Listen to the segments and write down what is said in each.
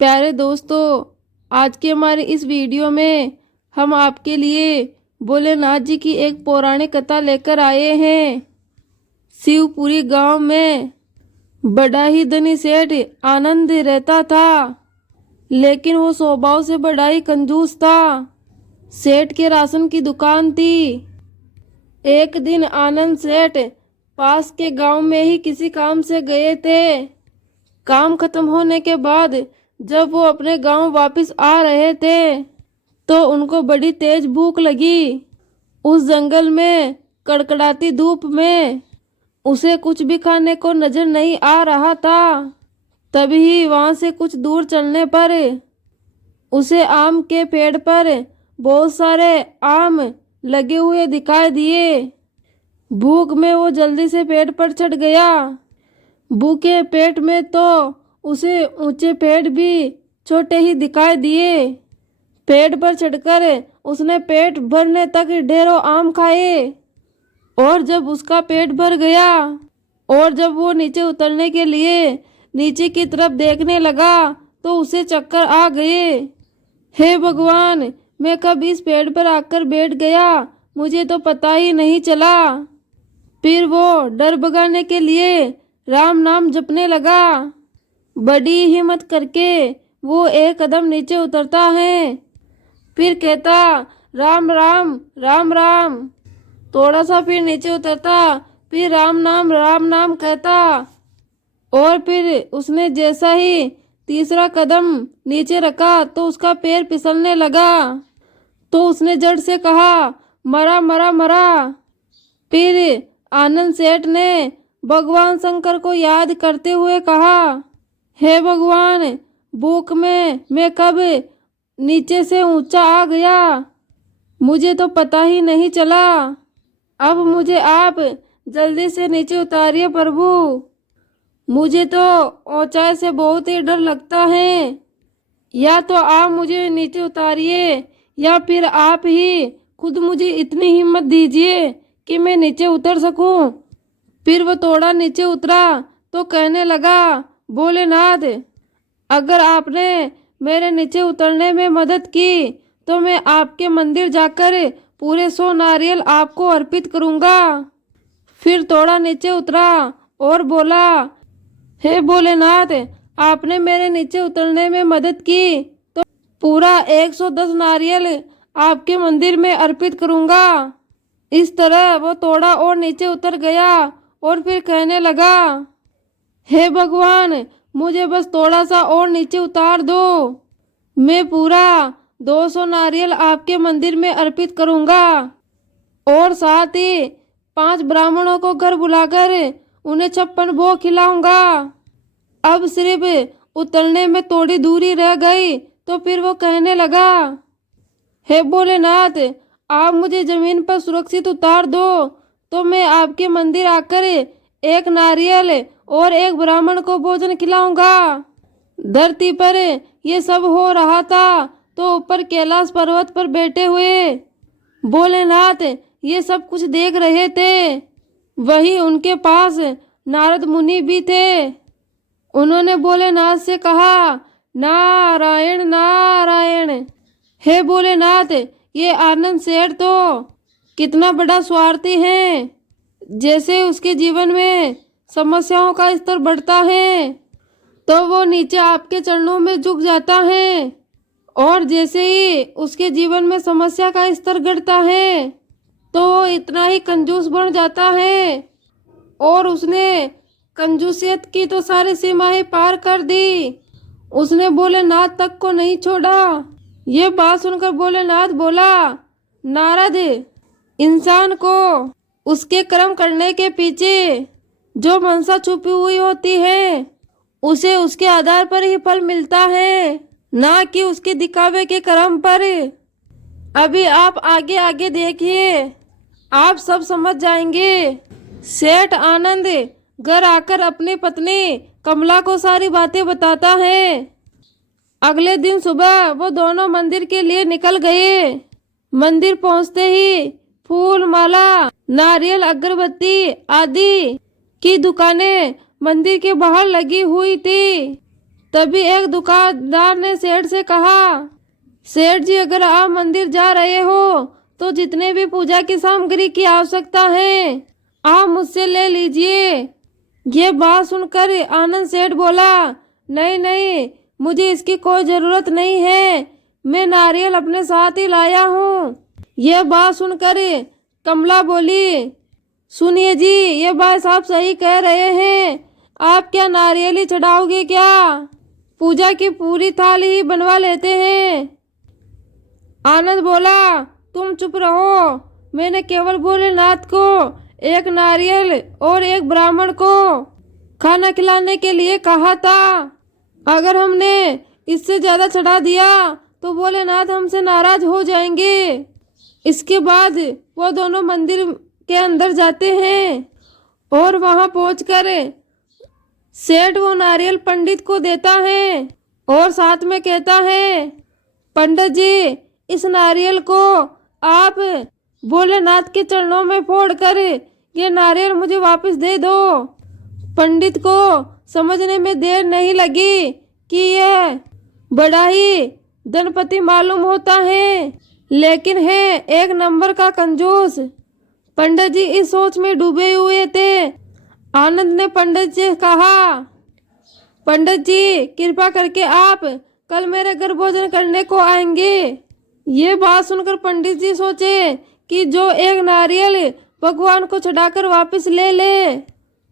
प्यारे दोस्तों, आज के हमारे इस वीडियो में हम आपके लिए भोलेनाथ जी की एक पौराणिक कथा लेकर आए हैं। शिवपुरी गांव में बड़ा ही धनी सेठ आनंद रहता था, लेकिन वो स्वभाव से बड़ा ही कंजूस था। सेठ के राशन की दुकान थी। एक दिन आनंद सेठ पास के गांव में ही किसी काम से गए थे। काम खत्म होने के बाद जब वो अपने गांव वापस आ रहे थे तो उनको बड़ी तेज भूख लगी। उस जंगल में कड़कड़ाती धूप में उसे कुछ भी खाने को नजर नहीं आ रहा था। तभी वहां से कुछ दूर चलने पर उसे आम के पेड़ पर बहुत सारे आम लगे हुए दिखाई दिए। भूख में वो जल्दी से पेड़ पर चढ़ गया। भूखे पेट में तो उसे ऊंचे पेड़ भी छोटे ही दिखाई दिए। पेड़ पर चढ़कर उसने पेट भरने तक ढेरों आम खाए और जब उसका पेट भर गया और जब वो नीचे उतरने के लिए नीचे की तरफ देखने लगा तो उसे चक्कर आ गए। हे भगवान, मैं कब इस पेड़ पर आकर बैठ गया, मुझे तो पता ही नहीं चला। फिर वो डर भगाने के लिए राम नाम जपने लगा। बड़ी हिम्मत करके वो एक कदम नीचे उतरता है, फिर कहता राम राम राम राम। थोड़ा सा फिर नीचे उतरता, फिर राम नाम कहता और फिर उसने जैसा ही तीसरा कदम नीचे रखा तो उसका पैर फिसलने लगा। तो उसने जड़ से कहा मरा मरा मरा। फिर आनंद सेठ ने भगवान शंकर को याद करते हुए कहा, हे भगवान, भूख में मैं कब नीचे से ऊंचा आ गया, मुझे तो पता ही नहीं चला। अब मुझे आप जल्दी से नीचे उतारिए प्रभु, मुझे तो ऊंचाई से बहुत ही डर लगता है। या तो आप मुझे नीचे उतारिए या फिर आप ही खुद मुझे इतनी हिम्मत दीजिए कि मैं नीचे उतर सकूं। फिर वो थोड़ा नीचे उतरा तो कहने लगा, भोलेनाथ, अगर आपने मेरे नीचे उतरने में मदद की तो मैं आपके मंदिर जाकर पूरे 100 नारियल आपको अर्पित करूंगा। फिर थोड़ा नीचे उतरा और बोला, हे भोलेनाथ, आपने मेरे नीचे उतरने में मदद की तो पूरा 110 नारियल आपके मंदिर में अर्पित करूंगा। इस तरह वो थोड़ा और नीचे उतर गया और फिर कहने लगा, हे भगवान, मुझे बस थोड़ा सा और नीचे उतार दो, मैं पूरा 200 नारियल आपके मंदिर में अर्पित करूंगा और साथ ही 5 ब्राह्मणों को घर बुलाकर उन्हें 56 भोग खिलाऊंगा। अब सिर्फ उतरने में थोड़ी दूरी रह गई तो फिर वो कहने लगा, हे भोलेनाथ, आप मुझे जमीन पर सुरक्षित उतार दो तो मैं आपके मंदिर आकर एक नारियल और एक ब्राह्मण को भोजन खिलाऊंगा। धरती पर ये सब हो रहा था तो ऊपर कैलाश पर्वत पर बैठे हुए भोलेनाथ ये सब कुछ देख रहे थे। वही उनके पास नारद मुनि भी थे। उन्होंने भोलेनाथ से कहा, नारायण नारायण। हे भोलेनाथ, ये आनंद सेठ तो कितना बड़ा स्वार्थी है। जैसे उसके जीवन में समस्याओं का स्तर बढ़ता है तो वो नीचे आपके चरणों में झुक जाता है, और जैसे ही उसके जीवन में समस्या का स्तर घटता है तो वो इतना ही कंजूस बन जाता है। और उसने कंजूसियत की तो सारी सीमाएं पार कर दी। उसने भोलेनाथ तक को नहीं छोड़ा। ये बात सुनकर भोलेनाथ बोला, नारद, इंसान को उसके कर्म करने के पीछे जो मनसा छुपी हुई होती है उसे उसके आधार पर ही फल मिलता है, ना कि उसके दिखावे के कर्म पर। अभी आप आगे आगे देखिए, आप सब समझ जाएंगे। सेठ आनंद घर आकर अपनी पत्नी कमला को सारी बातें बताता है। अगले दिन सुबह वो दोनों मंदिर के लिए निकल गए। मंदिर पहुंचते ही फूल माला, नारियल, अगरबत्ती आदि की दुकानें मंदिर के बाहर लगी हुई थी। तभी एक दुकानदार ने सेठ से कहा, सेठ जी, अगर आप मंदिर जा रहे हो तो जितने भी पूजा की सामग्री की आवश्यकता है आप मुझसे ले लीजिए। ये बात सुनकर आनंद सेठ बोला, नहीं नहीं, मुझे इसकी कोई ज़रूरत नहीं है, मैं नारियल अपने साथ ही लाया हूँ। ये बात सुनकर कमला बोली, सुनिए जी, ये बात आप सही कह रहे हैं, आप क्या नारियल ही चढ़ाओगे क्या? पूजा की पूरी थाली ही बनवा लेते हैं। आनंद बोला, तुम चुप रहो, मैंने केवल भोलेनाथ को एक नारियल और एक ब्राह्मण को खाना खिलाने के लिए कहा था। अगर हमने इससे ज़्यादा चढ़ा दिया तो भोलेनाथ हमसे नाराज हो जाएंगे। इसके बाद वो दोनों मंदिर के अंदर जाते हैं और वहां पहुंचकर सेठ वो नारियल पंडित को देता है और साथ में कहता है, पंडित जी, इस नारियल को आप भोलेनाथ के चरणों में फोड़कर ये नारियल मुझे वापस दे दो। पंडित को समझने में देर नहीं लगी कि यह बड़ा ही धनपति मालूम होता है, लेकिन है एक नंबर का कंजूस। पंडित जी इस सोच में डूबे हुए थे। आनंद ने पंडित जी से कहा, पंडित जी, कृपा करके आप कल मेरे घर भोजन करने को आएंगे। ये बात सुनकर पंडित जी सोचे कि जो एक नारियल भगवान को चढ़ाकर वापस ले ले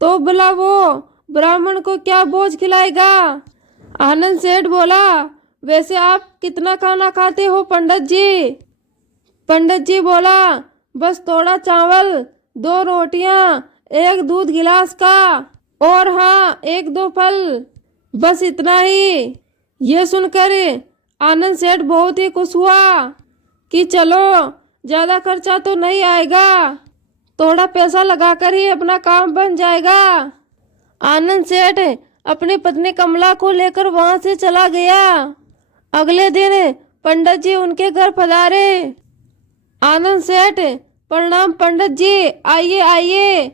तो भला वो ब्राह्मण को क्या बोझ खिलाएगा। आनंद सेठ बोला, वैसे आप कितना खाना खाते हो पंडित जी? पंडित जी बोला, बस थोड़ा चावल, 2 रोटियां, 1 दूध गिलास का और हाँ 1-2 फल, बस इतना ही। ये सुनकर आनंद सेठ बहुत ही खुश हुआ कि चलो ज़्यादा खर्चा तो नहीं आएगा, थोड़ा पैसा लगाकर ही अपना काम बन जाएगा। आनंद सेठ अपनी पत्नी कमला को लेकर वहां से चला गया। अगले दिन पंडित जी उनके घर पधारे। आनंद सेठ, प्रणाम पंडित जी, आइए आइए।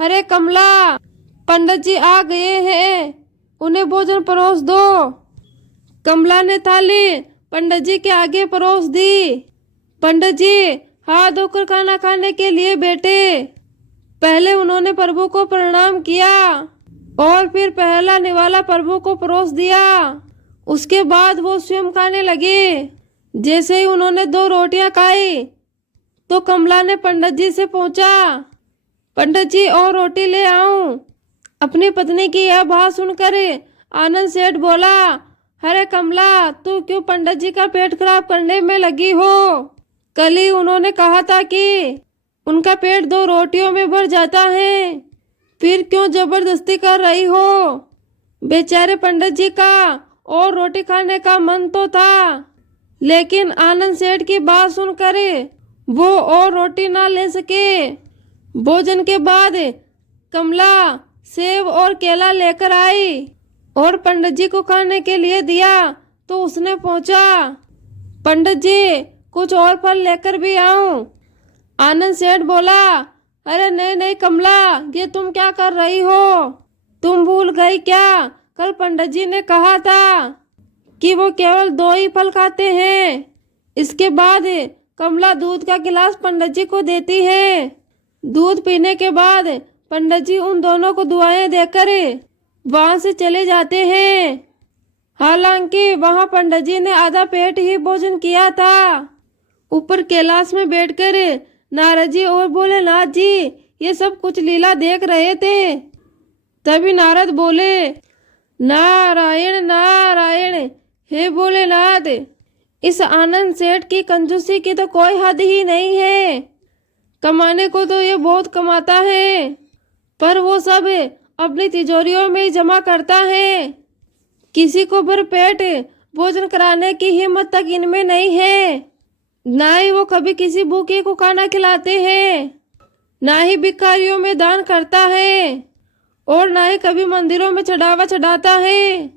अरे कमला, पंडित जी आ गए हैं, उन्हें भोजन परोस दो। कमला ने थाली पंडित जी के आगे परोस दी। पंडित जी हाथ धोकर खाना खाने के लिए बैठे। पहले उन्होंने प्रभु को प्रणाम किया और फिर पहला निवाला प्रभु को परोस दिया। उसके बाद वो स्वयं खाने लगे। जैसे ही उन्होंने 2 रोटियां खाई तो कमला ने पंडित जी से पूछा, पंडित जी और रोटी ले आऊं? अपनी पत्नी की यह बात सुनकर आनंद सेठ बोला, अरे कमला, तू क्यों पंडित जी का पेट खराब करने में लगी हो? कल ही उन्होंने कहा था कि उनका पेट 2 रोटियों में भर जाता है, फिर क्यों जबरदस्ती कर रही हो? बेचारे पंडित जी का और रोटी खाने का मन तो था, लेकिन आनंद सेठ की बात सुनकर वो और रोटी ना ले सके। भोजन के बाद कमला सेब और केला लेकर आई और पंडित जी को खाने के लिए दिया तो उसने पूछा, पंडित जी कुछ और फल लेकर भी आऊं? आनंद सेठ बोला, अरे नहीं नहीं कमला, ये तुम क्या कर रही हो? तुम भूल गई क्या? कल पंडित जी ने कहा था कि वो केवल 2 ही फल खाते हैं। इसके बाद कमला दूध का गिलास पंडित जी को देती है। दूध पीने के बाद पंडित जी उन दोनों को दुआएं देकर वहां से चले जाते हैं। हालांकि वहां पंडित जी ने आधा पेट ही भोजन किया था। ऊपर कैलाश में बैठकर नारद जी और भोलेनाथ जी ये सब कुछ लीला देख रहे थे। तभी नारद बोले, नारायण नारायण, हे भोलेनाथ, इस आनंद सेठ की कंजूसी की तो कोई हद ही नहीं है। कमाने को तो ये बहुत कमाता है, पर वो सब अपनी तिजोरियों में ही जमा करता है। किसी को भरपेट भोजन कराने की हिम्मत तक इनमें नहीं है। ना ही वो कभी किसी भूखे को खाना खिलाते हैं, ना ही भिखारियों में दान करता है, और ना ही कभी मंदिरों में चढ़ावा चढ़ाता है।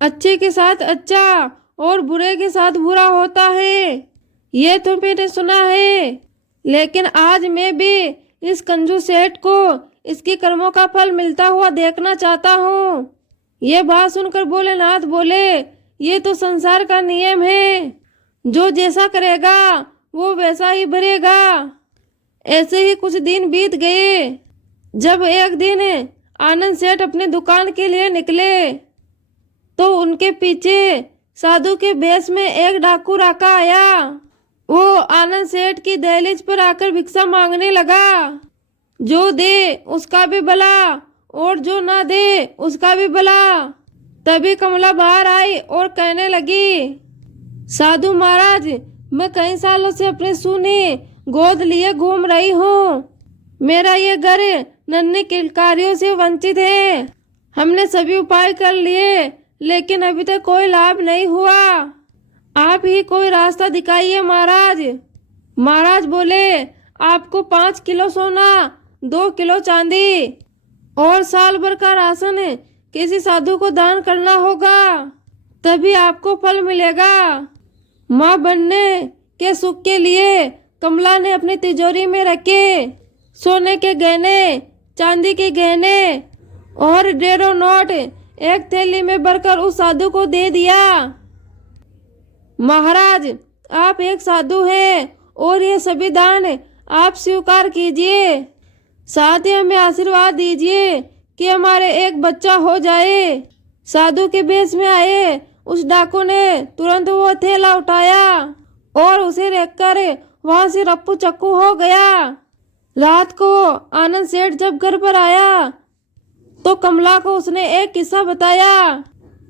अच्छे के साथ अच्छा और बुरे के साथ बुरा होता है, ये तो मैंने सुना है। लेकिन आज मैं भी इस कंजूस सेठ को इसके कर्मों का फल मिलता हुआ देखना चाहता हूँ। ये बात सुनकर भोलेनाथ बोले, ये तो संसार का नियम है, जो जैसा करेगा वो वैसा ही भरेगा। ऐसे ही कुछ दिन बीत गए। जब एक दिन आनंद सेठ अपने दुकान के लिए निकले तो उनके पीछे साधु के भेष में एक डाकू राका आया। वो आनंद सेठ की दहलीज पर आकर भिक्षा मांगने लगा। जो दे उसका भी भला और जो ना दे उसका भी भला। तभी कमला बाहर आई और कहने लगी, साधु महाराज, मैं कई सालों से अपने सूने गोद लिए घूम रही हूँ। मेरा ये घर नन्हे किलकारियों से वंचित है। हमने सभी उपाय कर लिए लेकिन अभी तक कोई लाभ नहीं हुआ। आप ही कोई रास्ता दिखाइए महाराज। महाराज बोले, आपको 5 किलो सोना, 2 किलो चांदी और साल भर का राशन किसी साधु को दान करना होगा, तभी आपको फल मिलेगा। माँ बनने के सुख के लिए कमला ने अपनी तिजोरी में रखे सोने के गहने, चांदी के गहने और 1.5 नोट एक थैली में भरकर उस साधु को दे दिया। महाराज, आप एक साधु हैं और ये सभी दान आप स्वीकार कीजिए। साथ ही हमें आशीर्वाद दीजिए कि हमारे एक बच्चा हो जाए। साधु के भेष में आए उस डाकू ने तुरंत वो थैला उठाया और उसे देखकर वहां से रप्पू चक्कू हो गया। रात को आनंद सेठ जब घर पर आया तो कमला को उसने एक किस्सा बताया।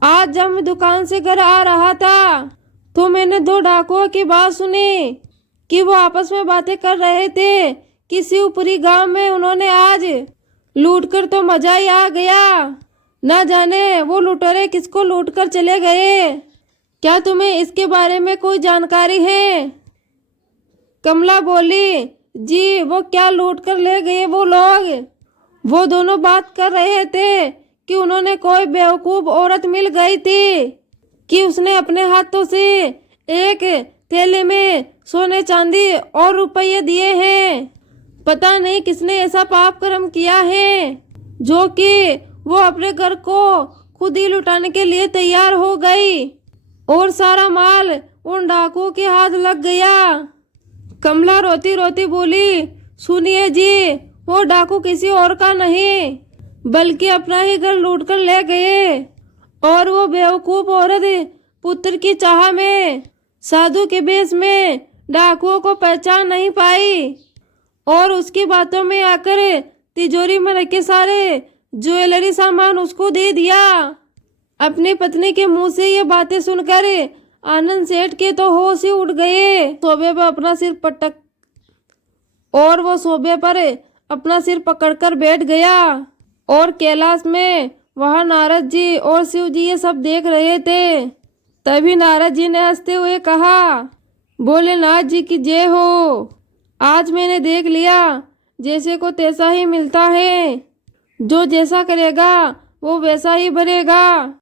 आज जब मैं दुकान से घर आ रहा था तो मैंने 2 डाकुओं की बात सुनी कि वो आपस में बातें कर रहे थे कि शिवपुरी गांव में उन्होंने आज लूट कर तो मजा ही आ गया। ना जाने वो लुटेरे किसको लूट कर चले गए। क्या तुम्हें इसके बारे में कोई जानकारी है? कमला बोली, जी, वो क्या लूट कर ले गए वो लोग? वो दोनों बात कर रहे थे कि उन्होंने कोई बेवकूफ औरत मिल गई थी कि उसने अपने हाथों से एक थैले में सोने चांदी और रुपये दिए हैं। पता नहीं किसने ऐसा पाप कर्म किया है जो कि वो अपने घर को खुद ही लुटाने के लिए तैयार हो गई और सारा माल उन डाकुओं के हाथ लग गया। कमला रोती रोती बोली, सुनिए जी, वो डाकू किसी और का नहीं बल्कि अपना ही घर लूट कर ले गए और वो बेवकूफ औरत पुत्र की चाह में साधु के भेष में डाकुओं को पहचान नहीं पाई और उसकी बातों में आकर तिजोरी में रखे सारे ज्वेलरी सामान उसको दे दिया। अपनी पत्नी के मुंह से ये बातें सुनकर आनंद सेठ के तो होश ही उड़ गए। सोबे पर अपना सिर पटक और वो सोबे पर अपना सिर पकड़कर बैठ गया और कैलाश में वहां नारद जी और शिव जी ये सब देख रहे थे। तभी नारद जी ने हंसते हुए कहा, भोलेनाथ जी की जय हो। आज मैंने देख लिया जैसे को तैसा ही मिलता है। जो जैसा करेगा वो वैसा ही भरेगा।